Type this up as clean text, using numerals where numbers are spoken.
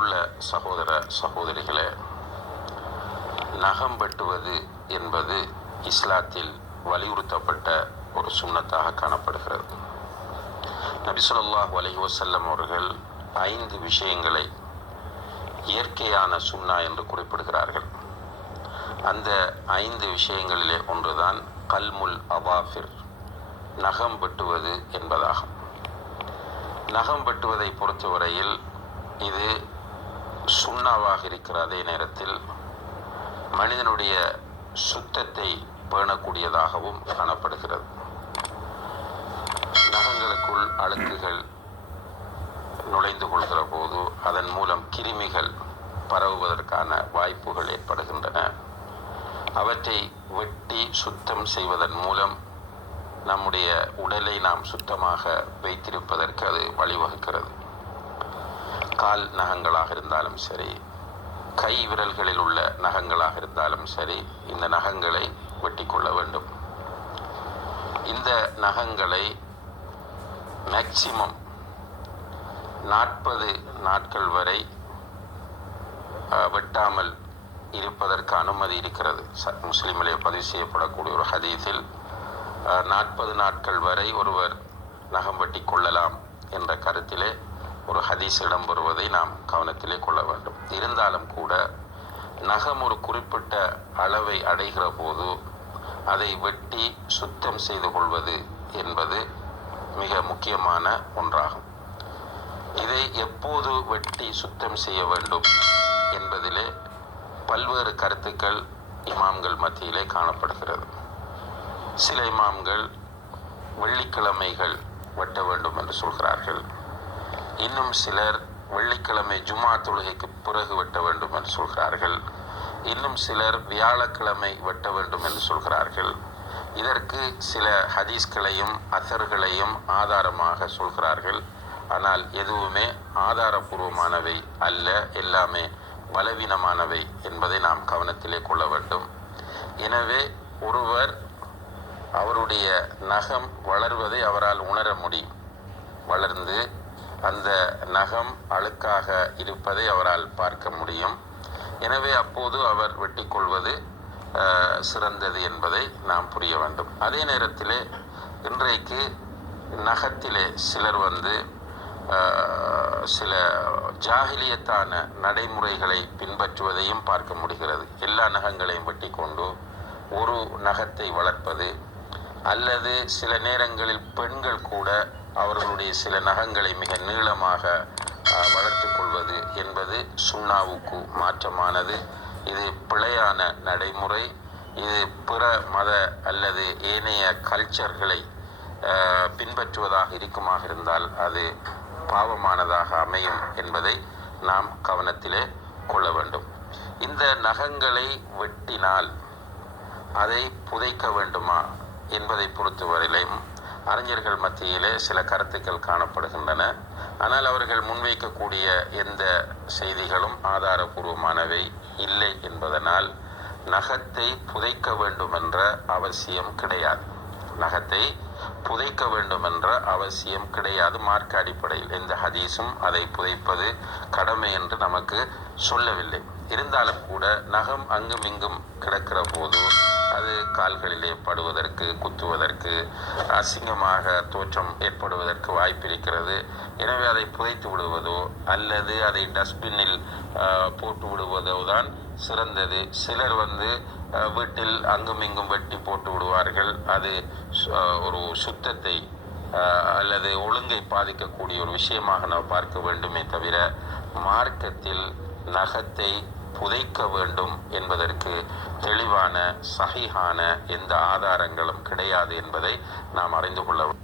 உள்ள சகோதர சகோதரிகளே, நகம் வெட்டுவது என்பது இஸ்லாத்தில் வலியுறுத்தப்பட்ட ஒரு சுன்னத்தாக காணப்படுகிறது. நபி ஸல்லல்லாஹு அலைஹி வஸல்லம் அவர்கள் 5 விஷயங்களை இயற்கையான சுன்னா என்று குறிப்பிடுகிறார்கள். அந்த 5 விஷயங்களிலே ஒன்றுதான் கல்முல் அவாஃபிர், நகம் வெட்டுவது என்பதாகும். நகம் வெட்டுவதை பொறுத்தவரையில் இது சுன்னாவாக இருக்கிற அதே நேரத்தில் மனிதனுடைய சுத்தத்தை பேணக்கூடியதாகவும் காணப்படுகிறது. நகங்களுக்குள் அழுக்குகள் நுழைந்து கொள்கிற போது அதன் மூலம் கிருமிகள் பரவுவதற்கான வாய்ப்புகள் ஏற்படுகின்றன. அவற்றை வெட்டி சுத்தம் செய்வதன் மூலம் நம்முடைய உடலை நாம் சுத்தமாக வைத்திருப்பதற்கு அது வழிவகுக்கிறது. கால் நகங்களாக இருந்தாலும் சரி, கை விரல்களில் உள்ள நகங்களாக இருந்தாலும் சரி, இந்த நகங்களை வெட்டி கொள்ள வேண்டும். இந்த நகங்களை மேக்சிமம் 40 நாட்கள் வரை வெட்டாமல் இருப்பதற்கு அனுமதி இருக்கிறது. முஸ்லிமிலே பதிவு செய்யப்படக்கூடிய ஒரு ஹதீஸில் 40 நாட்கள் வரை ஒருவர் நகம் வெட்டி கொள்ளலாம் என்ற கருத்திலே ஒரு ஹதீஸ் இடம்பெறுவதை நாம் கவனத்திலே கொள்ள வேண்டும். இருந்தாலும் கூட நகம் ஒரு குறிப்பிட்ட அளவை அடைகிற போது அதை வெட்டி சுத்தம் செய்து கொள்வது என்பது மிக முக்கியமான ஒன்றாகும். இதை எப்போது வெட்டி சுத்தம் செய்ய வேண்டும் என்பதிலே பல்வேறு கருத்துக்கள் இமாம்கள் மத்தியிலே காணப்படுகிறது. சில இமாம்கள் வெள்ளிக்கிழமைகள் வெட்ட வேண்டும் என்று சொல்கிறார்கள். இன்னும் சிலர் வெள்ளிக்கிழமை ஜுமா தொழுகைக்கு பிறகு வெட்ட வேண்டும் என்று சொல்கிறார்கள். இன்னும் சிலர் வியாழக்கிழமை வெட்ட வேண்டும் என்று சொல்கிறார்கள். இதற்கு சில ஹதீஸ்களையும் அசர்களையும் ஆதாரமாக சொல்கிறார்கள். ஆனால் எதுவுமே ஆதாரபூர்வமானவை அல்ல, எல்லாமே பலவீனமானவை என்பதை நாம் கவனத்திலே கொள்ள வேண்டும். எனவே ஒருவர் அவருடைய நகம் வளர்வதை அவரால் உணர முடியும். வளர்ந்து அந்த நகம் அழுக்காக இருப்பதை அவரால் பார்க்க முடியும். எனவே அப்போது அவர் வெட்டி கொள்வது சிறந்தது என்பதை நாம் புரிய வேண்டும். அதே நேரத்திலே இன்றைக்கு நகத்திலே சிலர் சில ஜாஹிலியத்தான நடைமுறைகளை பின்பற்றுவதையும் பார்க்க முடிகிறது. எல்லா நகங்களையும் வெட்டி கொண்டு ஒரு நகத்தை வளர்ப்பது, அல்லது சில நேரங்களில் பெண்கள் கூட அவர்களுடைய சில நகங்களை மிக நீளமாக வளர்த்து கொள்வது என்பது சுன்னாவுக்கு மாற்றமானது. இது பிழையான நடைமுறை. இது பிற மத அல்லது ஏனைய கல்ச்சர்களை பின்பற்றுவதாக இருக்குமாக இருந்தால் அது பாவமானதாக அமையும் என்பதை நாம் கவனத்திலே கொள்ள வேண்டும். இந்த நகங்களை வெட்டினால் அதை புதைக்க வேண்டுமா என்பதை பொறுத்தவரையிலும் அறிஞர்கள் மத்தியிலே சில கருத்துக்கள் காணப்படுகின்றன. ஆனால் அவர்கள் முன்வைக்கக்கூடிய எந்த செய்திகளும் ஆதாரபூர்வமானவை இல்லை என்பதனால் நகத்தை புதைக்க வேண்டும் என்ற அவசியம் கிடையாது. நகத்தை புதைக்க வேண்டும் என்ற அவசியம் கிடையாது. மார்க்க அடிப்படையில் எந்த ஹதீஸும் அதை புதைப்பது கடமை என்று நமக்கு சொல்லவில்லை. இருந்தாலும் கூட நகம் அங்கும் இங்கும் கிடக்கிற போது அது கால்களிலே படுவதற்கு, குத்துவதற்கு, அசிங்கமாக தோற்றம் ஏற்படுவதற்கு வாய்ப்பிருக்கிறது. எனவே அதை புதைத்து விடுவதோ அல்லது அதை டஸ்ட்பின்னில் போட்டு விடுவதோ தான் சிறந்தது. சிலர் வீட்டில் அங்கும் இங்கும் வெட்டி போட்டு விடுவார்கள். அது ஒரு சுத்தத்தை அல்லது ஒழுங்கை பாதிக்கக்கூடிய ஒரு விஷயமாக நாம் பார்க்க வேண்டுமே தவிர மார்க்கத்தில் நகத்தை புதைக்க வேண்டும் என்பதற்கு தெளிவான சஹீஹான எந்த ஆதாரங்களும் கிடையாது என்பதை நாம் அறிந்து கொள்ள வேண்டும்.